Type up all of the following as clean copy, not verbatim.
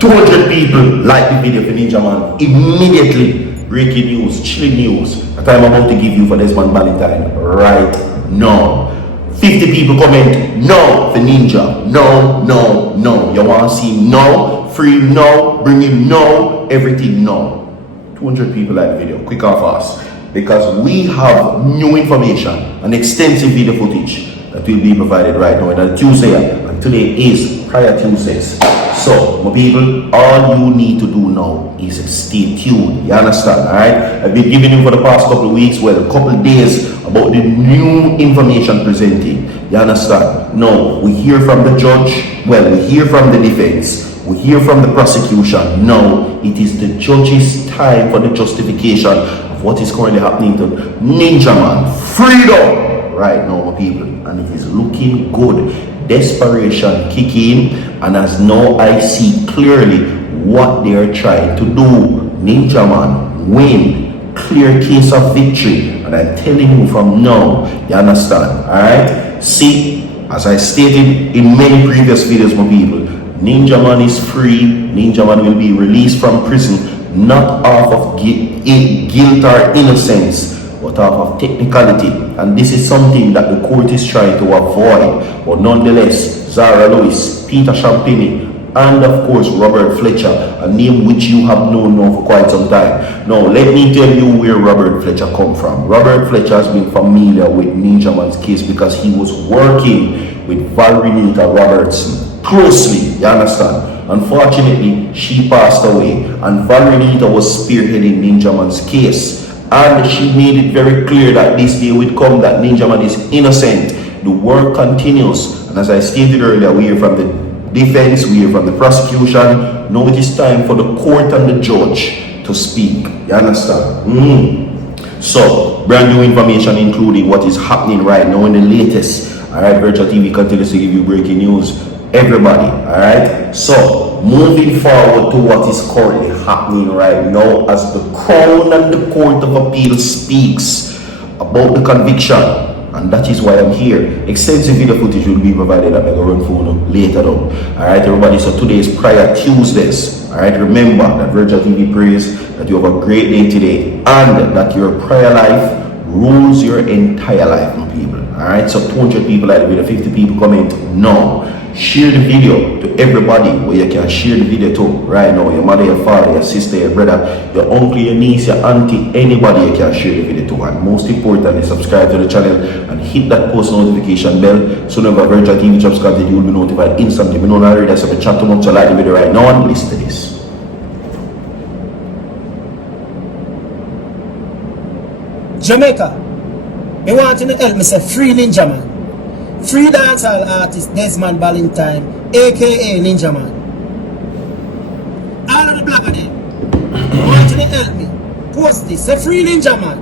200 people like the video for Ninja Man. Immediately, breaking news, chilling news that I'm about to give you for Desmond Valentine right now. 50 people comment no for Ninja. No, no, no. You want to see no? Free no? Bring him no? Everything no. 200 people like the video. Quick and fast. Because we have new information and extensive video footage that will be provided right now on Tuesday. And today is prior Tuesdays. So, my people, all you need to do now is stay tuned. You understand, alright? I've been giving you for the past couple of weeks, well, a couple of days about the new information presenting. You understand? No, we hear from the judge, well, we hear from the defense, we hear from the prosecution. No, it is the judge's time for the justification of what is currently happening to Ninja Man. Freedom! Right now, my people, and it is looking good. Desperation kick in, and as now I see clearly what they are trying to do. Ninja Man win, clear case of victory, and I'm telling you from now, you understand, alright? See, as I stated in many previous videos, my people, Ninja Man is free. Ninja Man will be released from prison, not off of guilt or innocence, but off of technicality. And this is something that the court is trying to avoid. But nonetheless, Zara Lewis, Peter Champini, and of course Robert Fletcher, a name which you have known now for quite some time. Now let me tell you where Robert Fletcher come from. Robert Fletcher has been familiar with Ninja Man's case because he was working with Valerie Robertson closely, you understand? Unfortunately, she passed away, and Valerie was spearheading Ninja Man's case. And she made it very clear that this day would come that Ninja Man is innocent. The work continues. And as I stated earlier, we hear from the defense, we hear from the prosecution. Now it is time for the court and the judge to speak. You understand? So, brand new information including what is happening right now in the latest. Alright, Virtual TV continues to give you breaking news. Everybody, alright? So, moving forward to what is currently happening right now as the Crown and the Court of Appeal speaks about the conviction, and that is why I'm here. Extensive video footage will be provided at Mega Run Phone later on. Alright, everybody, so today is prior Tuesdays. Alright, remember that Virtual TV prays that you have a great day today and that your prayer life rules your entire life, my people. Alright, so 200 people like the video, 50 people comment no. Share the video to everybody where you can share the video to right now. Your mother, your father, your sister, your brother, your uncle, your niece, your auntie, anybody you can share the video to. And most importantly, subscribe to the channel and hit that post notification bell so whenever Virtual TV drops content, you will be notified instantly. We know already that's a chat too much, so like the video right now and listen to this. Jamaica, you want to help me say free Ninja Man. Free dancehall artist Desmond Valentine, aka Ninja Man. All of the blogger them, you want to help me? Post this, say free Ninja Man.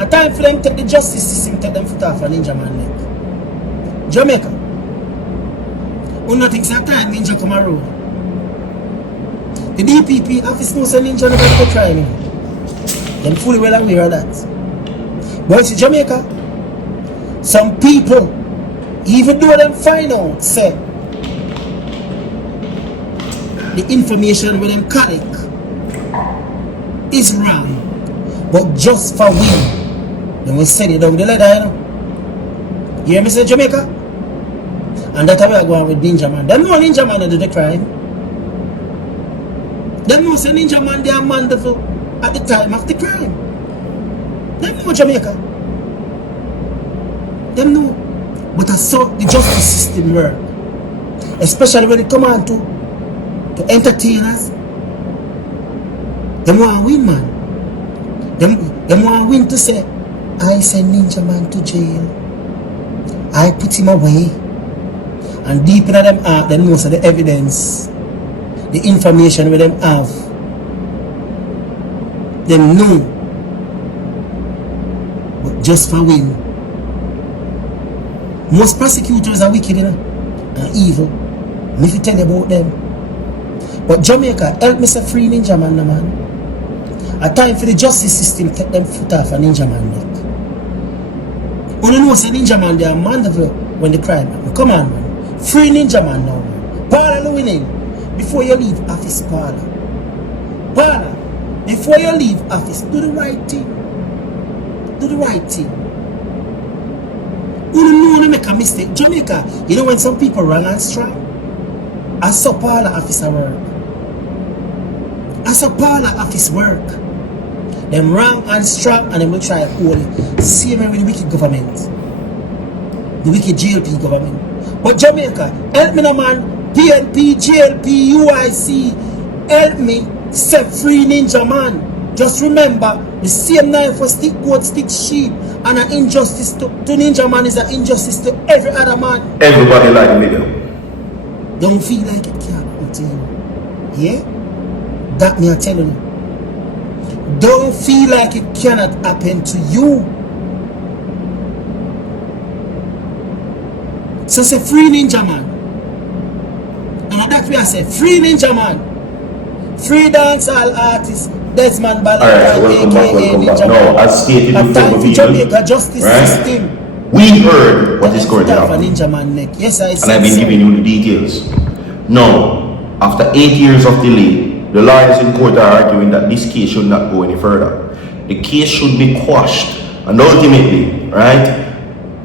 A time for them take the justice system, take them foot off a Ninja Man neck. Jamaica, who not think that time Ninja come around? The DPP office knows a Ninja never did a crime. Them fully well aware of that. But it's Jamaica. Some people, even though them find out, say the information with them collect is wrong, but just for win, then we send it down the ladder, you know. You hear me say Jamaica? And that's how we are going with Ninja Man. Them know Ninja Man did the crime. Them know say Ninja Man they are mandatory at the time of the crime. Them know Jamaica. Them know. But I saw the justice system work. Especially when it come on to entertainers. Them want to win, man. Them want to win to say, I send Ninja Man to jail. I put him away. And deep in them heart, them know so the evidence, the information where them have, them know. But just for win. Most prosecutors are wicked, you know, and evil. Me if you tell you about them. But Jamaica, help me say free Ninja Man, man. A time for the justice system take them foot off a Ninja Man neck. Only know say Ninja Man they are mandatory when the crime happen. Come on, man. Free Ninja Man now, man. Paul winning. before you leave office, Paula, before you leave office, do the right thing. Do the right thing. You don't want to make a mistake. Jamaica, you know when some people run and strong? I saw Paula office work. I saw Paula office work. Them wrong and strong and them will try to hold it. Same with the wicked government. The wicked GLP government. But Jamaica, help me now man. PNP, GLP, UIC, help me set free Ninja Man. Just remember, the same knife for stick goat, stick sheep, and an injustice to Ninja Man is an injustice to every other man. Everybody like the video. Don't feel like it can't happen to you. Yeah? That me I telling you. Don't feel like it cannot happen to you. So say free Ninja Man. And that's why I say free Ninja Man. Free dancehall artist Desmond Ballantyne, welcome back. Ninja No, Man. as stated before, time for people, Jamaica justice right? system. We heard what is currently happening. Ninja Man neck. Yes, I said and I've been so. giving you the details. Now, after 8 years of delay, the lawyers in court are arguing that this case should not go any further. The case should be quashed, and ultimately, right,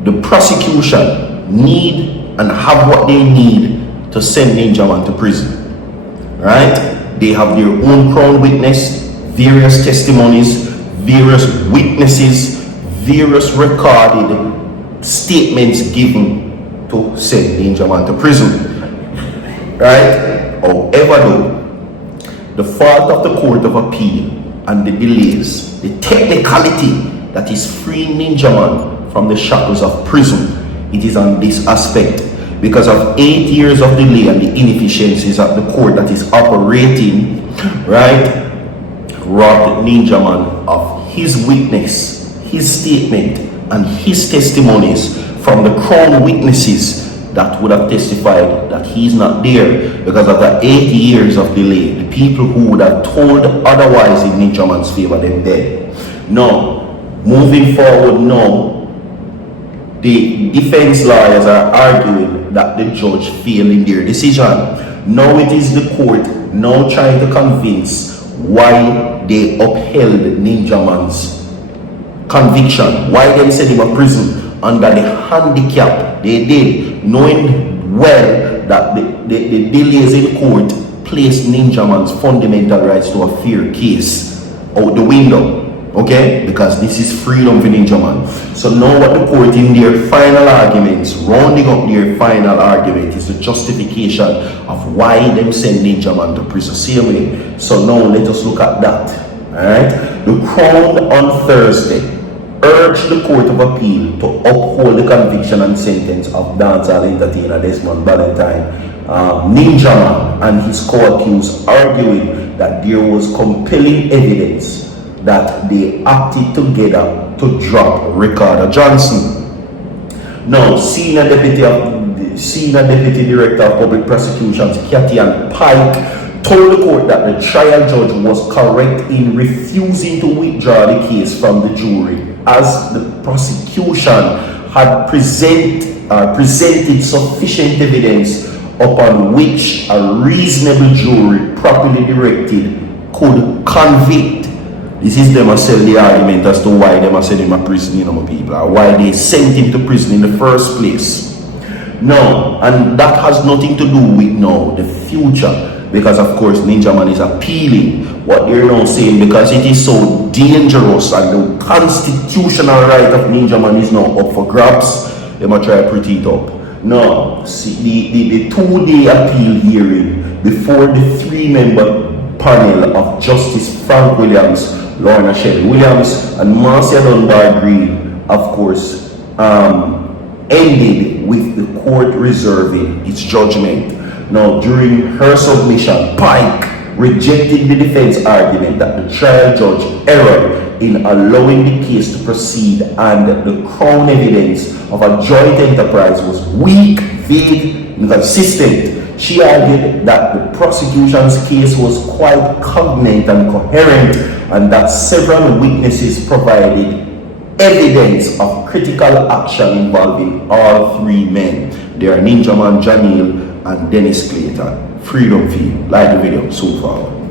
the prosecution need and have what they need to send Ninja Man to prison. Right? They have their own crown witness, various testimonies, various witnesses, various recorded statements given to send Ninja Man to prison. Right? However, though, the fault of the Court of Appeal and the delays, the technicality that is freeing Ninja Man from the shackles of prison, it is on this aspect. Because of 8 years of delay and the inefficiencies of the court that is operating, right, robbed Ninja Man of his witness, his statement, and his testimonies from the crown witnesses that would have testified that he's not there. Because after 8 years of delay, the people who would have told otherwise in Ninja Man's favor, them dead. Now, moving forward now, the defense lawyers are arguing that the judge failed in their decision. Now it is the court now trying to convince why they upheld Ninja Man's conviction, why they sent him to prison under the handicap they did, knowing well that the delays in court placed Ninja Man's fundamental rights to a fair case out the window. Okay, because this is freedom for Ninja Man. So now what the court in their final arguments, rounding up their final argument, is the justification of why them send Ninja Man to prison. Same way. So now let us look at that. Alright. The Crown on Thursday urged the Court of Appeal to uphold the conviction and sentence of dancehall entertainer Desmond Ballantyne, Ninja Man, and his co-accused, arguing that there was compelling evidence that they acted together to drop Ricardo Johnson. Now, Senior Deputy Director of Public Prosecutions, Cathy Ann Pike, told the court that the trial judge was correct in refusing to withdraw the case from the jury, as the prosecution had presented sufficient evidence upon which a reasonable jury, properly directed, could convict. This is them sell the argument as to why them send him to prison, people, or why they sent him to prison in the first place. No, and that has nothing to do with now the future, because of course Ninja Man is appealing what they're now saying, because it is so dangerous and the constitutional right of Ninja Man is now up for grabs. They might try to pretty it up. No, see, the 2-day appeal hearing before the 3-member panel of Justice Frank Williams, Lorna Shelley Williams, and Marcia Dunbar Green, of course, ended with the court reserving its judgment. Now, during her submission, Pike rejected the defense argument that the trial judge erred in allowing the case to proceed and the crown evidence of a joint enterprise was weak, vague, inconsistent. She argued that the prosecution's case was quite cognate and coherent, and that several witnesses provided evidence of critical action involving all 3 men. They are Ninja Man Janil, and Dennis Clayton. Freedom Field. Like the video so far.